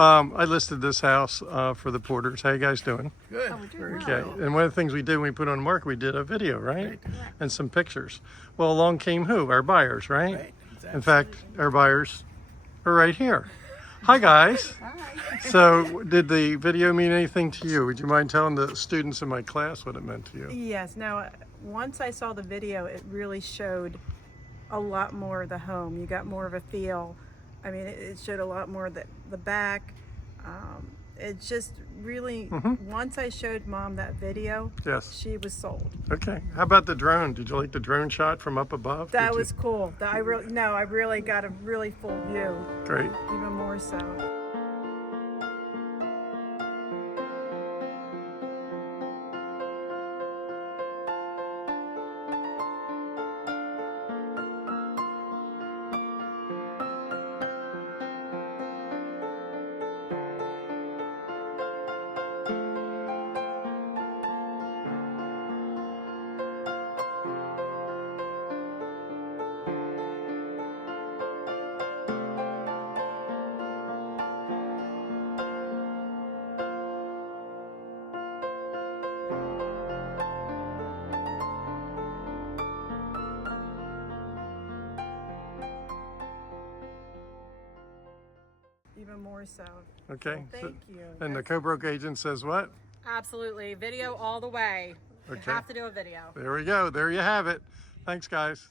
I listed this house for the Porters. How you guys doing? Good. Okay. And one of the things we did when we put on the market, we did a video, right? And some pictures. Well, along came who? Our buyers, right? Right, exactly. In fact, our buyers are right here. Hi, guys. Hi. So, did the video mean anything to you? Would you mind telling the students in my class what it meant to you? Yes. Now, once I saw the video, it really showed a lot more of the home. You got more of a feel. I mean, it showed a lot more of the back. It just really, once I showed Mom that video, Yes. she was sold. Okay. How about the drone? Did you like the drone shot from up above? That Did you- was cool. I really got a really full view, Great. even more so. Even more so. Okay. So thank you. And the co-broke agent says what? Absolutely. Video all the way. You Okay. have to do a video. There we go. There you have it. Thanks, guys.